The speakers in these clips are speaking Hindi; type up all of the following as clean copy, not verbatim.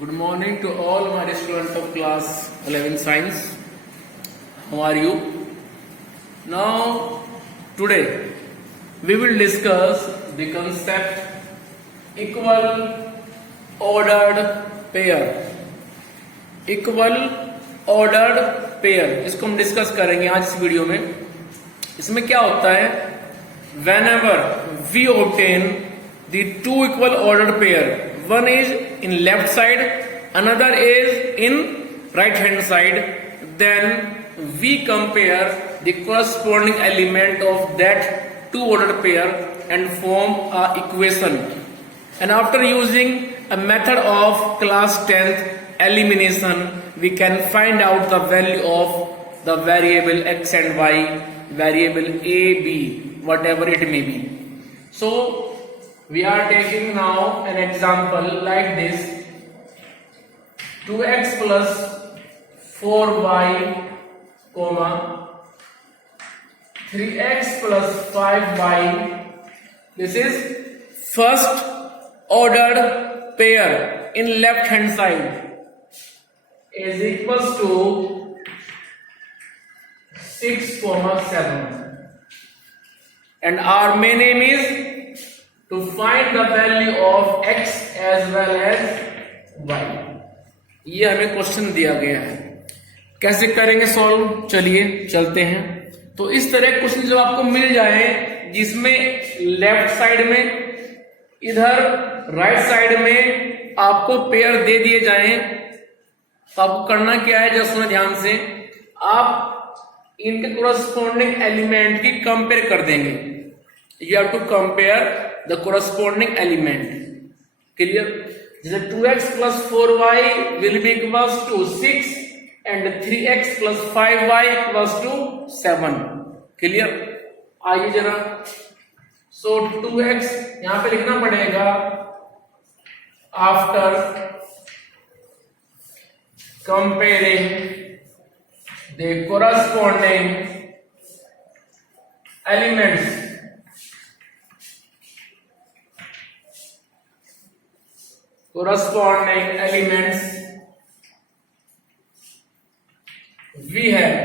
Good morning to all my students of class 11 science. How are you? Now, today we will discuss the concept equal ordered pair. Equal ordered pair इसको हम डिस्कस करेंगे आज इस वीडियो में. इसमें क्या होता है? Whenever we obtain the two equal ordered pair, one is in left side, another is in right hand side, then we compare the corresponding element of that two ordered pair and form a equation. And after using a method of class 10th elimination, we can find out the value of the variable x and y, variable a, b, whatever it may be. So we are taking now an example like this: 2x plus 4y, 3x plus 5y. This is first ordered pair in left hand side is equals to 6, 7. And our main aim is to find the value of x as well as y. ये हमें क्वेश्चन दिया गया है. कैसे करेंगे सॉल्व? चलिए चलते हैं. तो इस तरह क्वेश्चन जब आपको मिल जाए जिसमें लेफ्ट साइड में इधर राइट साइड में आपको पेयर दे दिए जाएं, तो आपको करना क्या है? जरा सुनो ध्यान से. आप इनके कोरस्पॉन्डिंग एलिमेंट की कंपेयर कर देंगे. You have to compare the corresponding element. Clear? जैसे 2x plus 4y will be equals to 6 and 3x plus 5y equals to 7. Clear? आइए जरा. So 2x यहां पे लिखना पड़ेगा after comparing the corresponding elements. Corresponding elements we have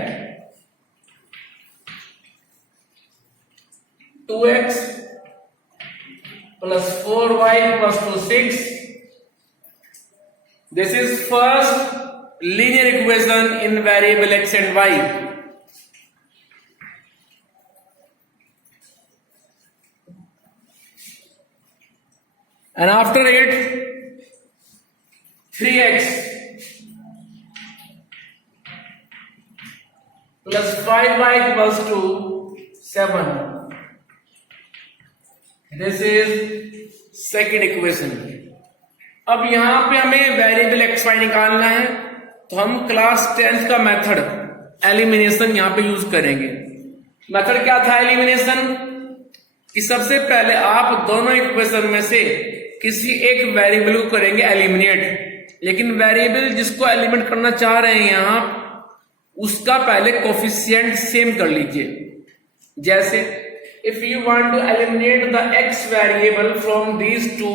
2x plus 4y plus 6. This is first linear equation in variable x and y. And after it 3x plus 5y equals to 7. This is second equation. अब यहां पे हमें वेरिएबल एक्स वाई निकालना है, तो हम क्लास 10th का मेथड एलिमिनेशन यहां पे यूज करेंगे. मेथड क्या था एलिमिनेशन? कि सबसे पहले आप दोनों इक्वेशन में से किसी एक वेरिएबल को करेंगे एलिमिनेट. लेकिन वेरिएबल जिसको एलिमिनेट करना चाह रहे हैं यहां, उसका पहले कोफिशिएंट सेम कर लीजिए. जैसे if you want to eliminate the x variable from these two,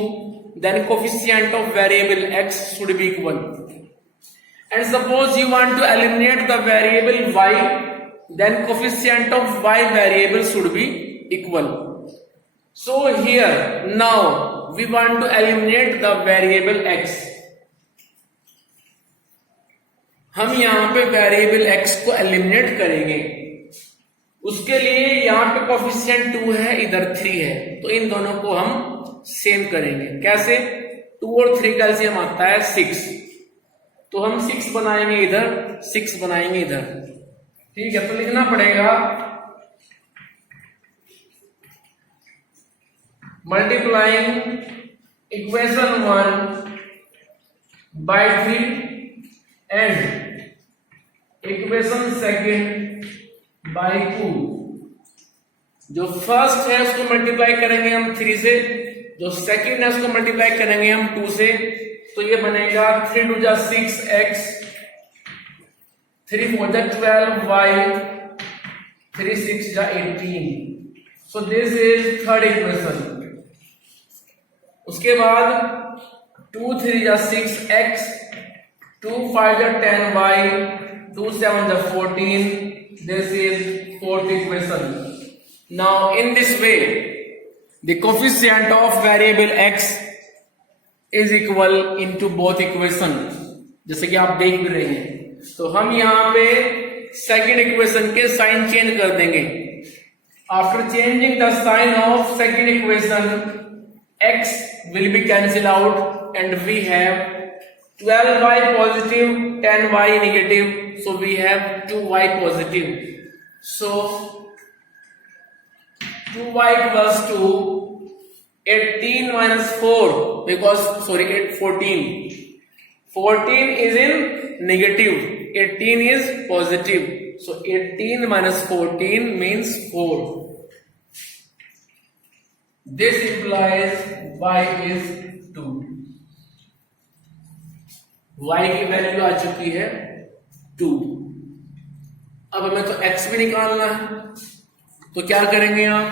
then coefficient of variable x should be equal. And suppose you want to eliminate the variable y, then coefficient of y variable should be equal. So here now we want to eliminate the variable x. हम यहां पे वेरिएबल x को एलिमिनेट करेंगे. उसके लिए यहां पे कोफिशिएंट 2 है, इधर 3 है, तो इन दोनों को हम सेम करेंगे. कैसे? 2 और 3 का एलसीएम आता है 6, तो हम 6 बनाएंगे इधर, 6 बनाएंगे इधर. ठीक है, तो लिखना पड़ेगा multiplying equation 1 by 3 and equation second by 2. जो फर्स्ट है उसको मल्टीप्लाई करेंगे हम 3 से, जो सेकंड है उसको मल्टीप्लाई करेंगे हम 2 से. तो ये बनेगा 3 2 जा 6x, 3 4 जा 12y, 3 6 जा 18. So this is third equation. उसके बाद 2 3 जा 6x, 2 5 जा 10y, 2 7 जा 14. This is fourth equation. Now in this way the coefficient of variable x is equal into both equation. जैसे कि आप देख भी रहे हैं, तो हम यहाँ पे सेकेंड इक्वेशन के साइन चेंज कर देंगे. After changing the sign of second equation, x will be cancelled out and we have 12y positive, 10y negative, so we have 2y positive. So 2y equals to 18 minus 4, because 14 is in negative, 18 is positive, so 18 minus 14 means 4. This implies y is 2. y की वैल्यू आ चुकी है 2. अब हमें तो x भी निकालना है, तो क्या करेंगे आप,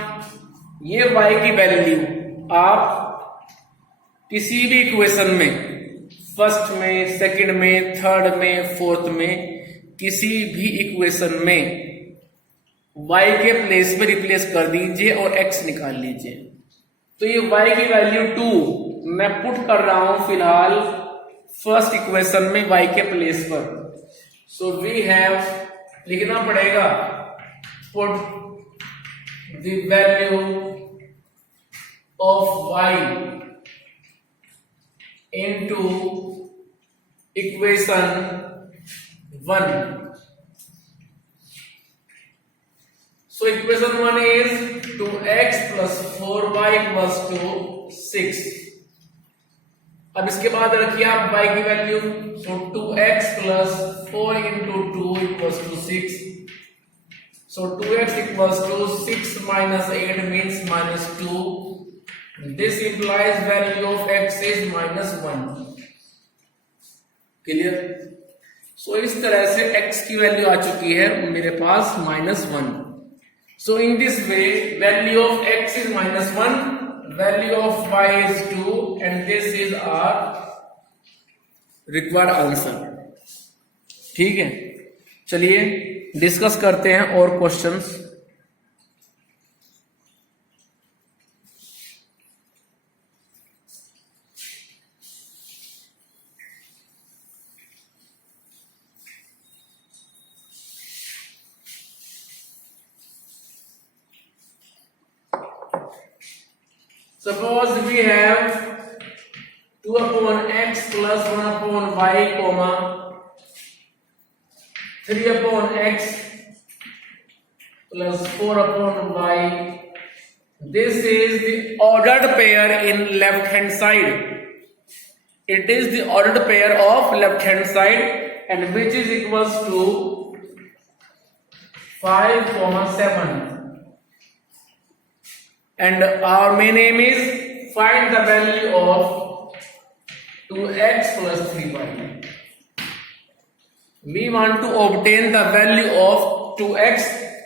ये y की वैल्यू आप किसी भी इक्वेशन में, फर्स्ट में, सेकंड में, थर्ड में, फोर्थ में, किसी भी इक्वेशन में y के प्लेस में रिप्लेस कर दीजिए और x निकाल लीजिए. तो ये y की वैल्यू 2 मैं पुट कर रहा हूं फिलहाल फर्स्ट इक्वेशन में y के प्लेस पर. सो वी हैव, लिखना पड़ेगा, put the value of y into equation 1. So equation 1 is 2x plus 4y equals to 6. अब इसके बाद रखिए आप y की value, so 2x plus 4 into 2 equals to 6. So 2x equals to 6 minus 8 means minus 2. This implies value of x is minus 1. Clear? So इस तरह से x की वैल्यू आ चुकी है मेरे पास minus 1. So in this way, value of x is minus 1, value of y is 2, and this is our required answer. ठीक है, चलिए डिस्कस करते हैं और questions. Suppose we have 2 upon x plus 1 upon y, comma 3 upon x plus 4 upon y. This is the ordered pair in left hand side. It is the ordered pair of left hand side, and which is equals to 5, 7. And our main aim is find the value of 2x plus 3y. We want to obtain the value of 2x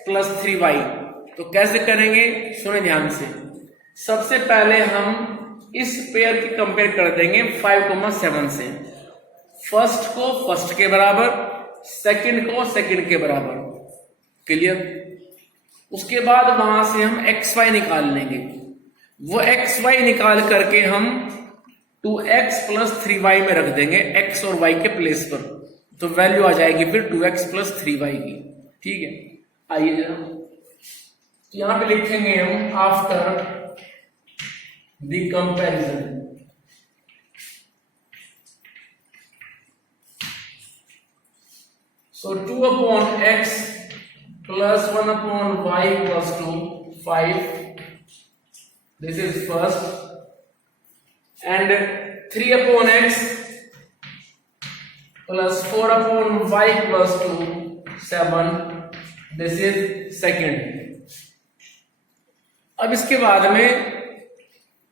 plus 3y. तो कैसे करेंगे, सुने ध्यान से. सबसे पहले हम इस पेयर की कंपेयर कर देंगे 5, 7 से. फर्स्ट को फर्स्ट के बराबर, सेकंड को सेकंड के बराबर. क्लियर? उसके बाद वहां से हम xy निकाल लेंगे. वो xy निकाल करके हम 2x plus 3y में रख देंगे x और y के प्लेस पर. तो वैल्यू आ जाएगी फिर 2x plus 3y की. ठीक है, आइए जरा यहां पे लिखेंगे हम after the comparison. So 2 upon x plus 1 upon y equals to 5. This is first. And 3 upon x plus 4 upon y equals to 7. This is second. अब इसके बाद में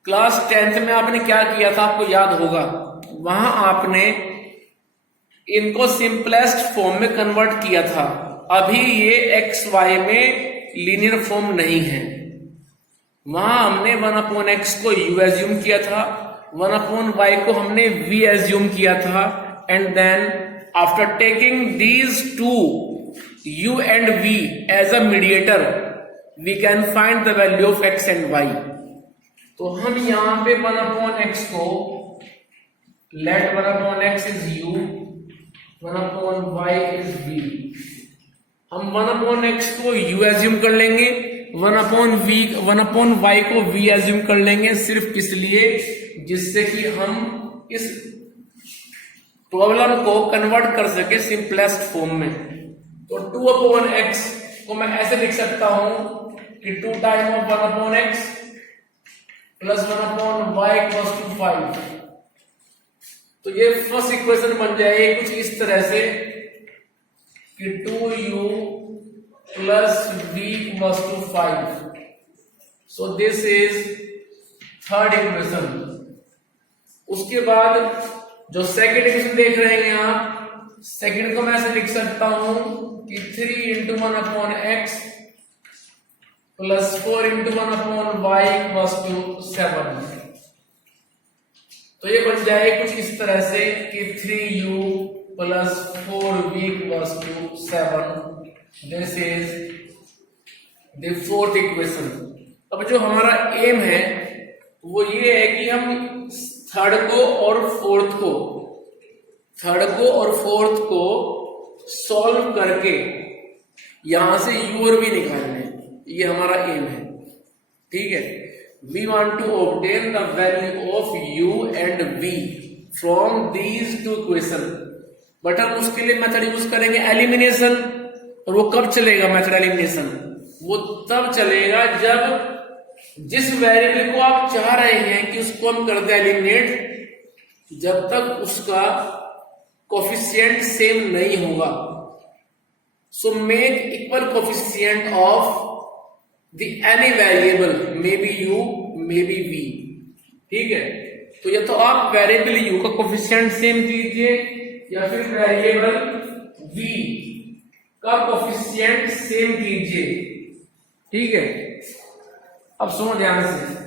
क्लास 10th में आपने क्या किया था, आपको याद होगा. वहां आपने इनको सिंपलेस्ट फॉर्म में कन्वर्ट किया था. अभी ये एक्स वाई में लीनियर फॉर्म नहीं है. वहां हमने 1 अपॉन एक्स को यू एज्यूम किया था 1/y को हमने v एज्यूम किया था, and then after taking these two u and v as a mediator we can find the value of x and y। तो हम यहां पे 1/x को let 1/x is u, 1/y is v। हम 1/x को u एज्यूम कर लेंगे, 1/y को v एज्यूम कर लेंगे, सिर्फ किस लिए, जिससे कि हम इस प्रॉब्लम को कन्वर्ट कर सके सिंपलेस्ट फॉर्म में। तो 2/x को मैं ऐसे लिख सकता हूं कि 2 time of 1/x plus 1/y equals to 5। तो ये फर्स्ट इक्वेशन बन जाएगी कुछ इस तरह से कि 2u plus v equals to 5। So this is third equation. उसके बाद जो सेकंड इक्वेशन देख रहे हैं आप, सेकंड को मैं ऐसे लिख सकता हूं कि 3 into 1/x plus 4 into 1/y equals to 7। तो ये बन जाए कुछ इस तरह से कि 3u plus 4v equals to 7। This is the fourth equation. अब जो हमारा एम है वो ये है कि हम थर्ड को और फोर्थ को सॉल्व करके यहां से u और v निकालने, ये हमारा एम है। ठीक है, we want to obtain the value of u and v from these two equation. But हम उसके लिए मेथड यूज करेंगे एलिमिनेशन। और वो कब चलेगा मेथड एलिमिनेशन? वो तब चलेगा जब जिस वेरिएबल को आप चाह रहे हैं कि उसको हम कर दें एलिमिनेट, जब तक उसका कोफिशिएंट सेम नहीं होगा। So make equal coefficient of the any variable, may be u may be v। ठीक है, तो या तो आप वेरिएबल u का कोफिशिएंट सेम कीजिए या फिर वेरिएबल v का कोफिशिएंट सेम कीजिए। ठीक है, अब सुनो ध्यान से।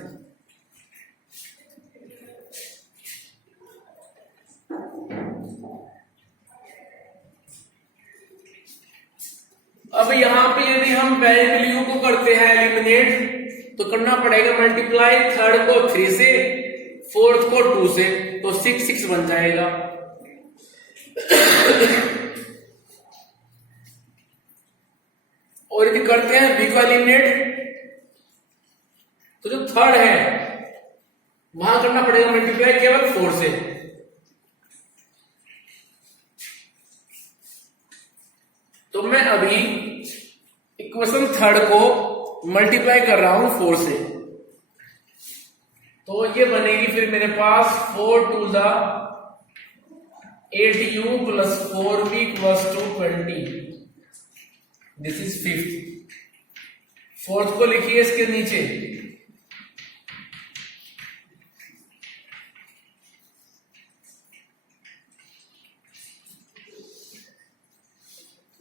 अब यहां पे यदि हम वेरिएबल u को करते हैं एलिमिनेट, तो करना पड़ेगा मल्टीप्लाई थर्ड को 3 से, फोर्थ को 2 से, तो 6 बन जाएगा। और यदि करते हैं v को एलिमिनेट, तो जो थर्ड है वहां करना पड़ेगा मल्टीप्लाई केवल 4 से। तो मैं अभी इक्वेशन थर्ड को मल्टीप्लाई कर रहा हूं 4 से, तो ये बनेगी फिर मेरे पास 4 2 जा 8u plus 4v equals to 20। This is fifth. Fourth को लिखिए इसके नीचे,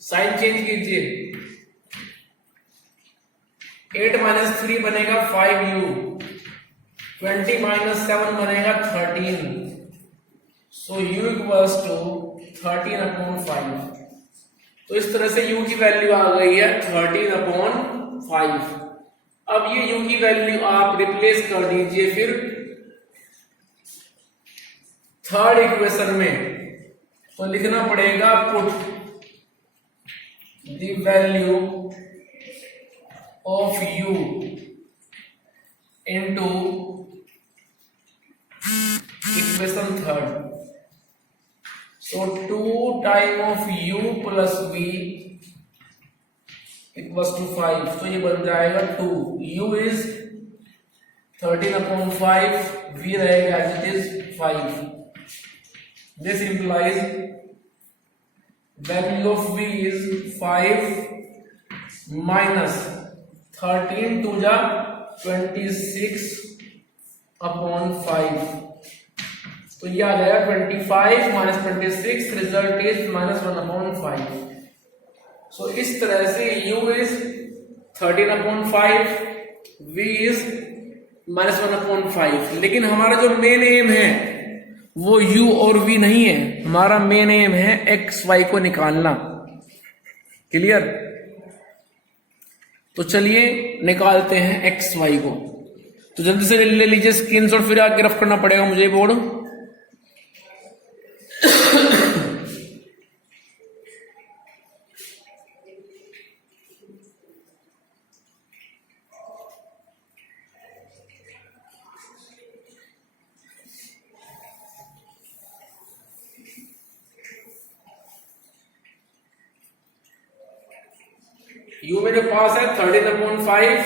साइन चेंज कीजिए। 8 माइनस 3 बनेगा 5u, 20 माइनस 7 बनेगा 13। सो u इक्वल्स टू 13/5। तो इस तरह से u की वैल्यू आ गई है 13/5। अब ये u की वैल्यू आप रिप्लेस कर दीजिए फिर थर्ड इक्वेशन में, तो लिखना पड़ेगा put the value of u into equation third. So 2 time of u plus v equals to 5. तो ये बन जाएगा 2। u is 13/5, v रहेगा as it is 5. This implies value of v is 5 minus 13 to the 26/5। तो ये आ जाएगा 25 माइनस 26, रिजल्ट इज -1/5। सो इस तरह से u इज 13/5, v इज -1/5, लेकिन हमारा जो मेन एम है वो u और v नहीं है, हमारा मेन एम है एक्स वाई को निकालना। क्लियर? तो चलिए निकालते हैं एक्स वाई को। तो जल्दी से ले लीजिए स्क्रीनशॉट, फिर आगे रफ करना पड़ेगा मुझे बोर्ड। यू मेरे पास है 13/5,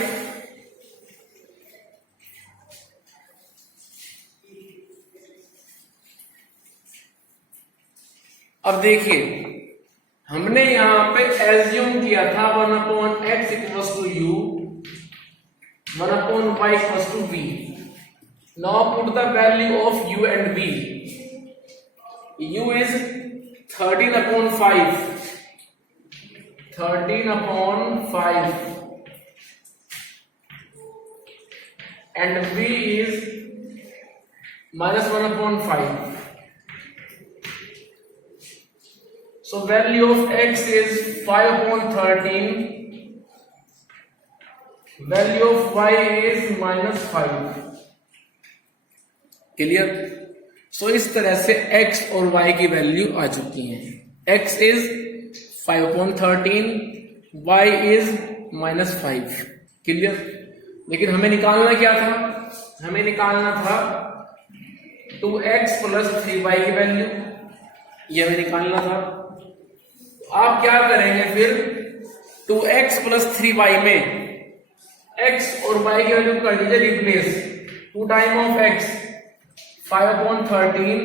अब देखिए हमने यहां पे एज्यूम किया था 1/x equals to u, 1/y equals to v। Now put the value of u and v। u is 13/5 and v is -1/5. So value of x is 5/13, value of y is -5। Clear? सो इस तरह से x और y की वैल्यू आ चुकी है। x is 5/13, y is -5। Clear? लेकिन हमें निकालना क्या था? हमें निकालना था 2x + 3y की वैल्यू, ये हमें निकालना था। आप क्या करेंगे फिर? 2x + 3y में x और y की वैल्यू कर दीजिए replace. 2 time of x 5/13,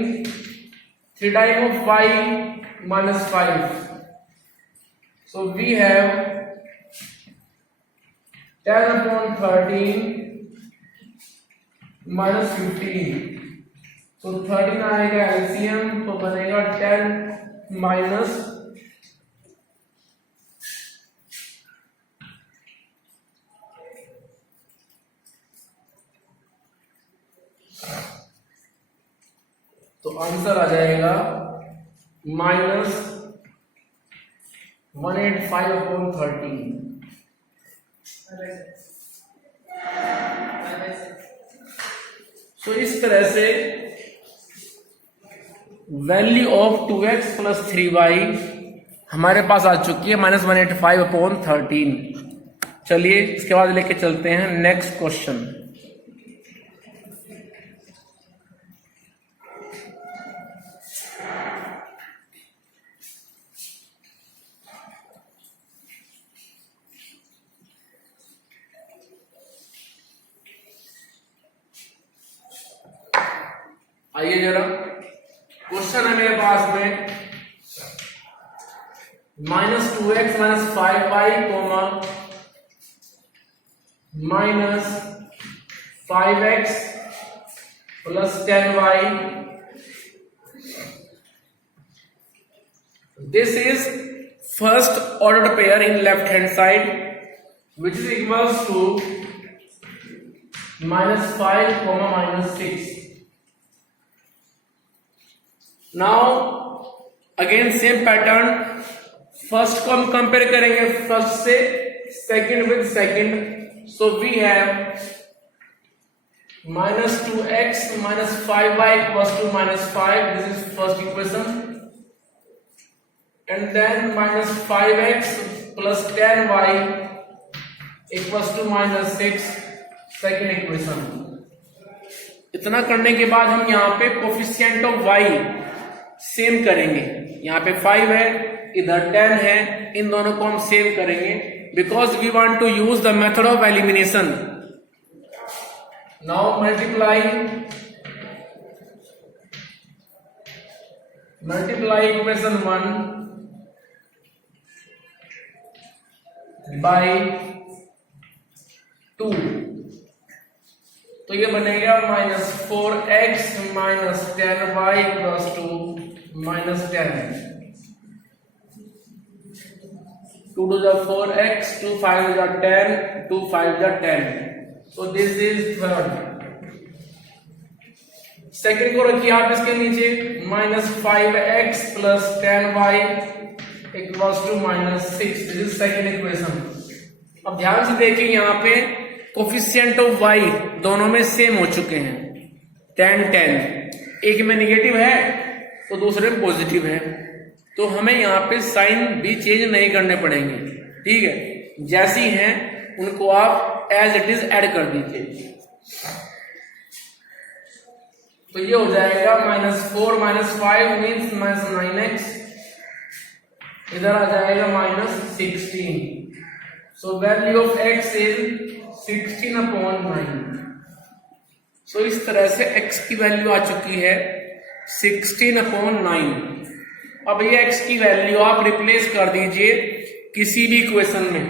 3 time of y -5। So we have 10/13 -15। So 13 आएगा एलसीएम, तो बनेगा 10 माइनस तो आंसर आ जाएगा -185/13। सो इस तरह से वैल्यू ऑफ 2x + 3y हमारे पास आ चुकी है -185/13। चलिए इसके बाद लेके चलते हैं नेक्स्ट क्वेश्चन। आइए जरा, क्वेश्चन है मेरे पास में -2x - 5y, -5x + 10y। This is first ordered pair in left hand side, which is equals to -5, -6। Now again same pattern, first को हम कंपेयर करेंगे फर्स्ट से, second with second. So we have -2x - 5y = -5, this is first equation, and then -5x + 10y = -6, second equation. इतना करने के बाद हम यहां पे कोफिशिएंट ऑफ y सेम करेंगे। यहां पे 5 है, इधर 10 है, इन दोनों को हम सेम करेंगे because we want to use the method of elimination. Now multiply equation 1 by 2, तो ये बनेगा -4x - 10y + 2 -10। 2 2 4x, 2 5 10, 2 5 10। So this is third. Second को रखिए आप इसके नीचे, -5x plus 10y equals to -6. This is second equation. अब ध्यान से देखिए, यहाँ पे कोफिशिएंट ऑफ y दोनों में सेम हो चुके हैं, 10. एक में निगेटिव है तो दूसरे में पॉजिटिव है, तो हमें यहाँ पे साइन भी चेंज नहीं करने पड़ेंगे. ठीक है, जैसी हैं उनको आप एज इट इज ऐड कर दीजिए. तो ये हो जाएगा -4 -5 मीन्स -9x, इधर आ जाएगा -16. So value of x is 16/9. सो इस तरह से x की वैल्यू आ चुकी है 16/9. अब ये x की वैल्यू आप रिप्लेस कर दीजिए किसी भी इक्वेशन में,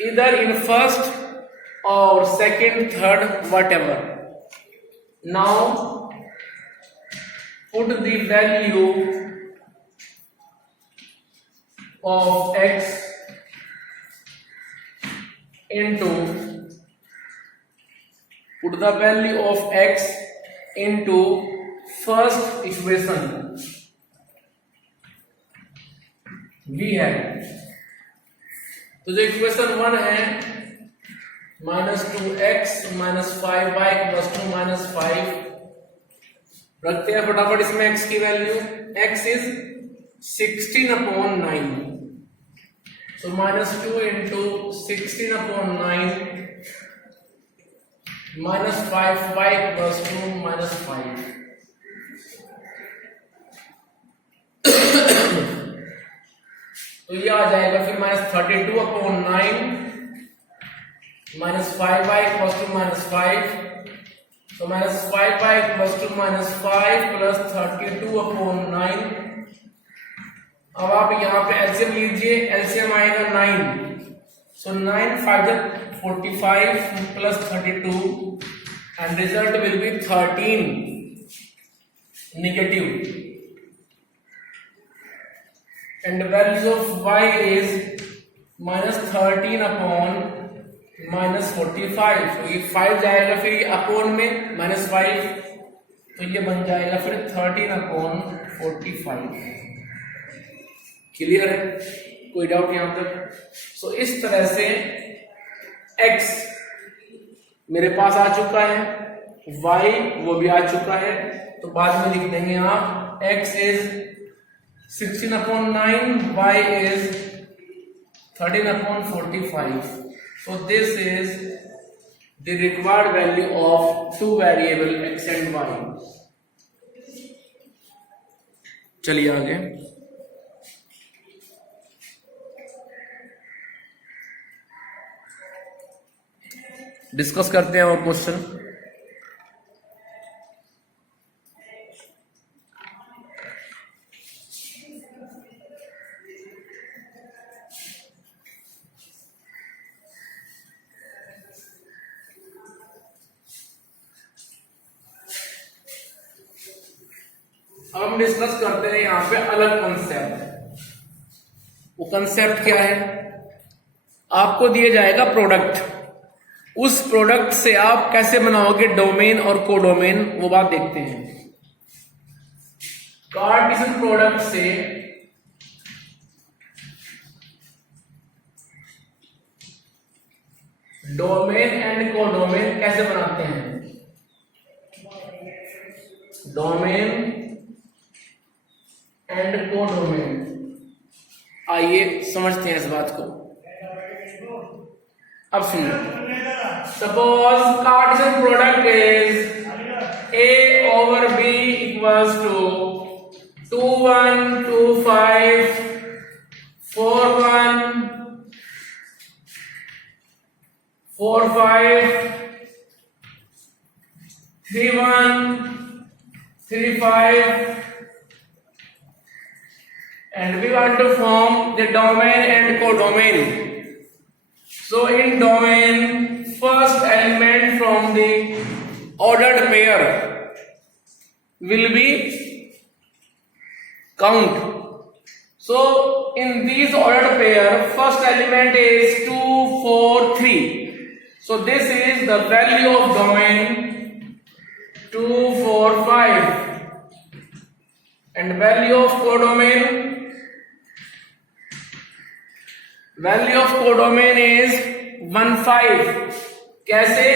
इधर इन फर्स्ट और second, third, whatever. Now put the value of x into first equation v है. तो जो इक्वेशन 1 है -2x -5y + 5 रखते हैं फटाफट इसमें x की value. x is 16/9. So -2 into 16/9 -5y + 2 -5. तो ये आ जाएगा फिर -32/9 -5y + 2 -5. So -5y + 2 -5 plus 32/9. अब आप यहाँ पे एलसीएम लीजिए, एलसीएम आएगा 9. So 9 5 45 plus 32 and result will be 13 negative. And the value of y is -13/- 45. तो ये 5 जाएगा फिर ये अपोन में -5, तो ये बन जाएगा फिर 13/45. क्लियर है? कोई डाउट यहां तक? सो इस तरह से x मेरे पास आ चुका है, y वो भी आ चुका है, तो बाद में लिख देंगे आप x is 16/9, y is 13/45. So this is the required value of two variable x and y. चलिए आगे. डिस्कस करते हैं और क्वेश्चन. अब हम डिस्कस करते हैं यहां पे अलग कंसेप्ट. वो कंसेप्ट क्या है? आपको दिया जाएगा प्रोडक्ट, उस प्रोडक्ट से आप कैसे बनाओगे डोमेन और कोडोमेन, वो बात देखते हैं. कार्टेशियन प्रोडक्ट से डोमेन एंड कोडोमेन कैसे बनाते हैं? Domain and codomain. आइए समझते हैं इस बात को. अब सुनिए, suppose Cartesian product is a/b equals to 2 1 2 5 4 1 4 5 3 1 3 5, and we want to form the domain and codomain. So in domain, first element from the ordered pair will be count. So in these ordered pair, first element is 2 4 3. So this is the value of domain 2, 4, 5 and value of codomain is 1, 5. कैसे?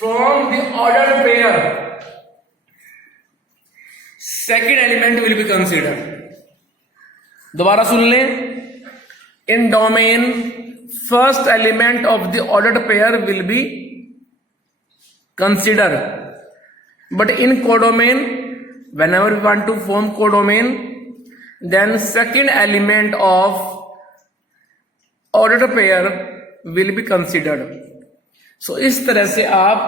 From the ordered pair second element will be considered. दोबारा सुन लें. In domain first element of the ordered pair will be considered, but in codomain whenever we want to form codomain then second element of ordered pair will be considered. So इस तरह से आप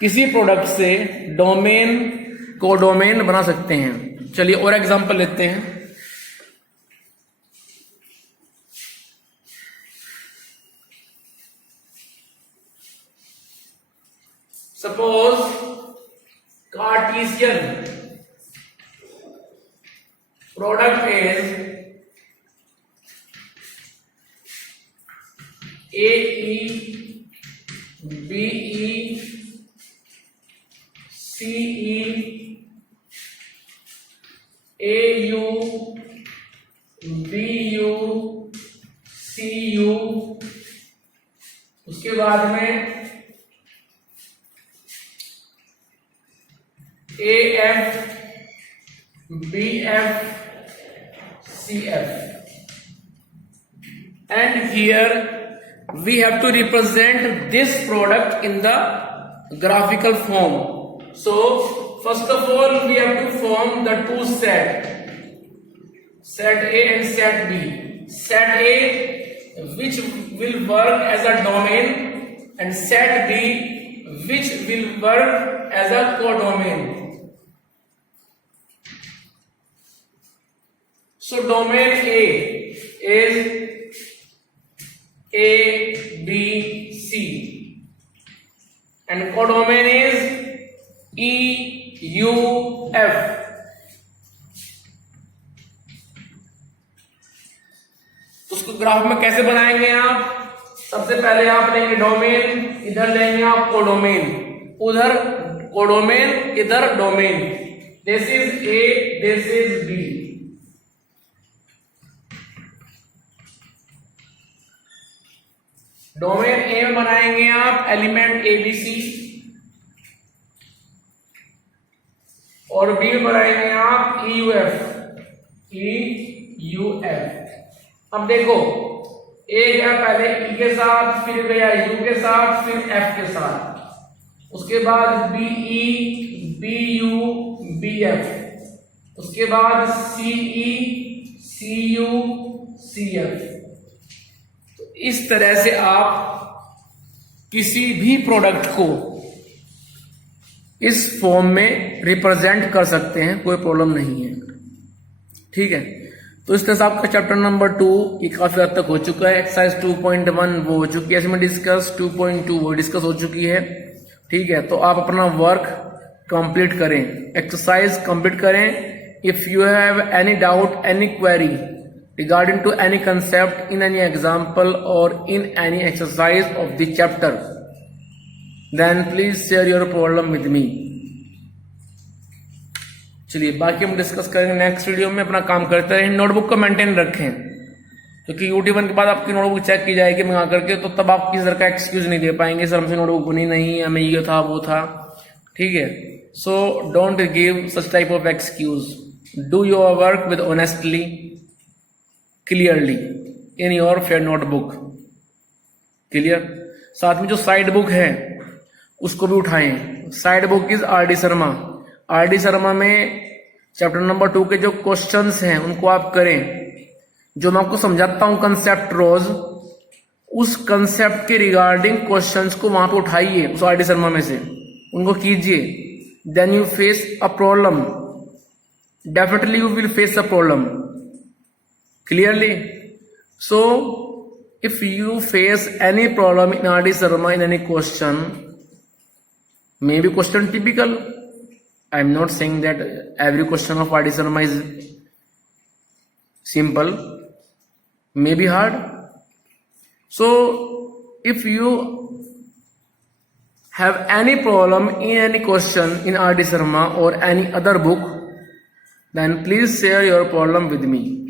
किसी प्रोडक्ट से डोमेन कोडोमेन बना सकते हैं. चलिए और एग्जांपल लेते हैं. Suppose Cartesian product is AE, BE, CE, AU, BU, CU. उसके बाद में AF, BF, CF, and here we have to represent this product in the graphical form. So first of all we have to form the two set A and set B. Set A which will work as a domain and set B which will work as a codomain. So domain A is A, B, C and codomain is E, U, F. तो उसको ग्राफ में कैसे बनाएंगे आप? सबसे पहले आप लेंगे डोमेन, इधर लेंगे आप कोडोमेन, उधर कोडोमेन, इधर domain. This is A, this is B. Domain A में बनाएंगे आप एलिमेंट ABC और बी में बनाएंगे आप EUF. अब देखो ए गया पहले E के साथ, फिर गया U के साथ, फिर F के साथ, उसके बाद BE, BU, BF, उसके बाद CE, CU, CF. इस तरह से आप किसी भी प्रोडक्ट को इस फॉर्म में रिप्रेजेंट कर सकते हैं, कोई प्रॉब्लम नहीं है. ठीक है, तो इस तरह से आपका चैप्टर नंबर 2 ये काफी हद तक हो चुका है. एक्सरसाइज 2.1 वो हो चुकी है, इसमें डिस्कस 2.2 वो डिस्कस हो चुकी है. ठीक है, तो आप अपना वर्क कंप्लीट करें, एक्सरसाइज कंप्लीट करें. If you have any doubt, any query regarding to any concept in any example or in any exercise of the chapter, then please share your problem with me. चलिए बाकी हम डिस्कस करेंगे नेक्स्ट वीडियो में. अपना काम करते रहें, नोटबुक को मेंटेन रखें, क्योंकि UT1 के बाद आपकी नोटबुक चेक की जाएगी मंगा करके, तो तब आप किसी तरह का एक्सक्यूज नहीं दे पाएंगे, सर हमसे नोटबुक बनी नहीं, हमें ये था वो था. ठीक है, so don't give such type of excuse. Do your work with honestly, clearly in your fair notebook. Clear? साथ में जो साइड बुक है उसको भी उठाएं. Side book is RD Sharma. RD Sharma में चैप्टर नंबर 2 के जो क्वेश्चंस हैं उनको आप करें. जो मैं आपको समझाता हूं कंसेप्ट रोज, उस कंसेप्ट के रिगार्डिंग क्वेश्चंस को वहां पे उठाइए उस RD शर्मा में से, उनको कीजिए. Then you face a problem, definitely you will face a problem. Clearly? So, if you face any problem in RD Sharma in any question, maybe question typical. I am not saying that every question of RD Sharma is simple, maybe hard. So, if you have any problem in any question in R.D. Sharma or any other book, then please share your problem with me.